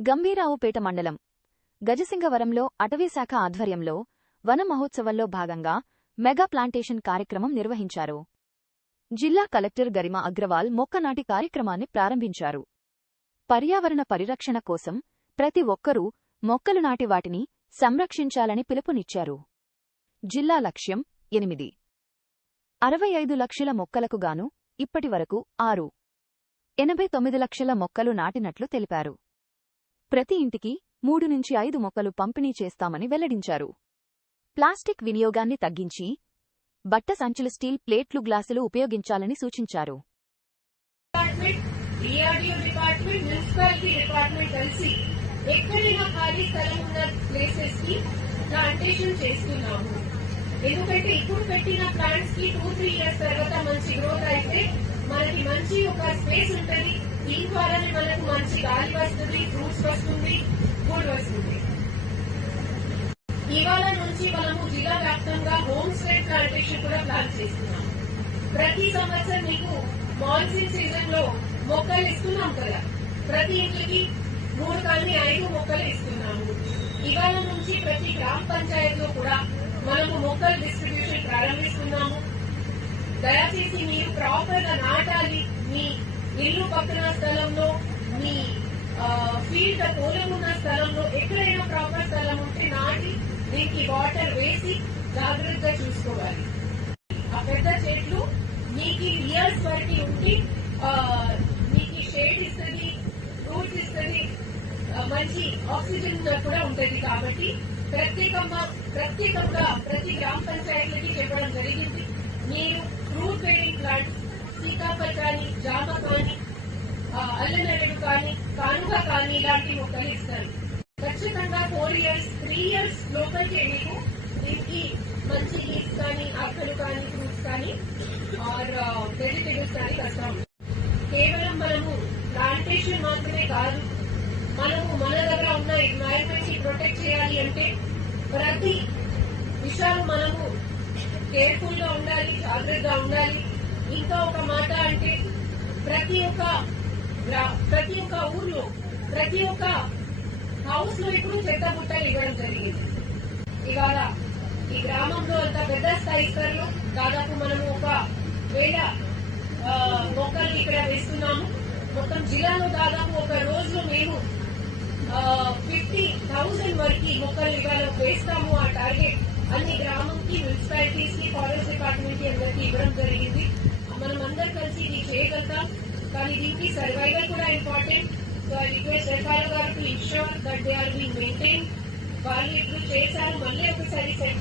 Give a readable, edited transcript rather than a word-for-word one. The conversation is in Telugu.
గంభీరావుపేట మండలం గజసింగవరంలో అటవీశాఖ ఆధ్వర్యంలో వన మహోత్సవంలో భాగంగా మెగా ప్లాంటేషన్ కార్యక్రమం నిర్వహించారు. జిల్లా కలెక్టర్ గరిమా అగ్రవాల్ మొక్క నాటి కార్యక్రమాన్ని ప్రారంభించారు. పర్యావరణ పరిరక్షణ కోసం ప్రతి ఒక్కరూ మొక్కలు నాటి వాటిని సంరక్షించాలని పిలుపునిచ్చారు. జిల్లా లక్ష్యం 8.65 లక్షల మొక్కలకు గాను ఇప్పటివరకు 6.89 లక్షల మొక్కలు నాటినట్లు తెలిపారు. ప్రతి ఇంటికి 3 నుంచి 5 మొక్కలు పంపిణీ చేస్తామని వెల్లడించారు. ప్లాస్టిక్ వినియోగాన్ని తగ్గించి బట్ట సంచులు, స్టీల్ ప్లేట్లు, గ్లాసులు ఉపయోగించాలని సూచించారు. ఎక్కడైనా ఖాళీ స్థలం ఉన్న ప్లేసెస్ కి ప్లాంటేషన్ చేస్తున్నాము. ఎందుకంటే ఇప్పుడు పెట్టిన ప్లాంట్స్ కి 2-3 ఇయర్స్ తర్వాత మంచి గ్రోత్ అయితే మనకి మంచి ఒక స్పేస్ ఉంటుంది. దీని ద్వారానే మనకు మంచి గాలి వస్తుంది, ఫ్రూట్స్ వస్తుంది, ఫుడ్ వస్తుంది. ఇవాళ నుంచి మనము జిల్లా వ్యాప్తంగా హోమ్ స్టే ప్లాంటేషన్ కూడా ప్లాన్ చేస్తున్నాము. ప్రతి సంవత్సరం మీకు మాన్సూన్ సీజన్ లో మొక్కలు ఇస్తున్నాం కదా, ప్రతి ఇంటికి 3 కానీ 5 మొక్కలు ఇస్తున్నాము. ఇవాళ నుంచి ప్రతి గ్రామ పంచాయతీలో కూడా మనము మొక్కల డిస్ట్రిబ్యూషన్ ప్రారంభిస్తున్నాము. దయచేసి మీరు ప్రాపర్ గా నాటాలి. మీ ఇల్లు పక్కన స్థలంలో, మీ ఫీల్డ్ పోలమున్న స్థలంలో ఎక్కడైనా ప్రాపర్ స్థలం ఉంటే నాటి దీనికి వాటర్ వేసి జాగ్రత్తగా చూసుకోవాలి. ఆ పెద్ద చెట్లు మీకు ఇయర్స్ వరకు ఉండి మీకు షేడ్ ఇస్తుంది, ఫ్రూట్స్ ఇస్తుంది, మంచి ఆక్సిజన్ కూడా ఉంటుంది. కాబట్టి ప్రత్యేకంగా ప్రతి గ్రామ పంచాయతీలకి చెప్పడం జరిగింది. మీరు ఫ్రూట్ బేరింగ్ ప్లాంట్స్, సీతాఫల్ కానీ, జామ కానీ, అల్లనేరేడు కానీ, కానుగ కానీ ఇలాంటి మొక్కలు ఇస్తారు. ఖచ్చితంగా 4 ఇయర్స్ 3 ఇయర్స్ లోపలికే మీకు దీనికి మంచి లీవ్స్ కానీ, ఆకులు కానీ, ఫ్రూట్స్ కానీ వెజిటేబుల్స్ కానీ వస్తాం. కేవలం మనము ప్లాంటేషన్ మాత్రమే కాదు, మనము మన దగ్గర ఉన్న ఎన్వైరన్మెంట్ ని ప్రొటెక్ట్ చేయాలి అంటే ప్రతి విషయాలు మనము కేర్ఫుల్ గా ఉండాలి, జాగ్రత్తగా ఉండాలి. ఇంకా ఒక మాట అంటే ప్రతి ఒక్క ఊర్లో, ప్రతి ఒక్క హౌస్ లో ఇప్పుడు చెత్త బుట్టలు ఇవ్వడం జరిగింది. ఇవాళ ఈ గ్రామంలో అంత పెద్ద స్థాయి స్థాయిలో దాదాపు మనము 1,000 మొక్కలు ఇక్కడ వేస్తున్నాము. మొత్తం జిల్లాలో దాదాపు ఒక రోజులో మేము 50,000 వరకు మొక్కలు ఇవాళ వేస్తాము. ఆ టార్గెట్ అన్ని గ్రామంకి, మున్సిపాలిటీస్ కి, ఫారెస్ట్ డిపార్ట్మెంట్ కి అందరికీ ఇవ్వడం జరిగింది. మనం అందరు కలిసి ఇది చేయగలుగుతాం. కానీ దీనికి సర్వైవల్ కూడా ఇంపార్టెంట్. సో ఐ రిక్వెస్ట్ గారు to ensure that they are being maintain. వాళ్ళు ఇప్పుడు చేశారు, మళ్ళీ ఒకసారి సెట్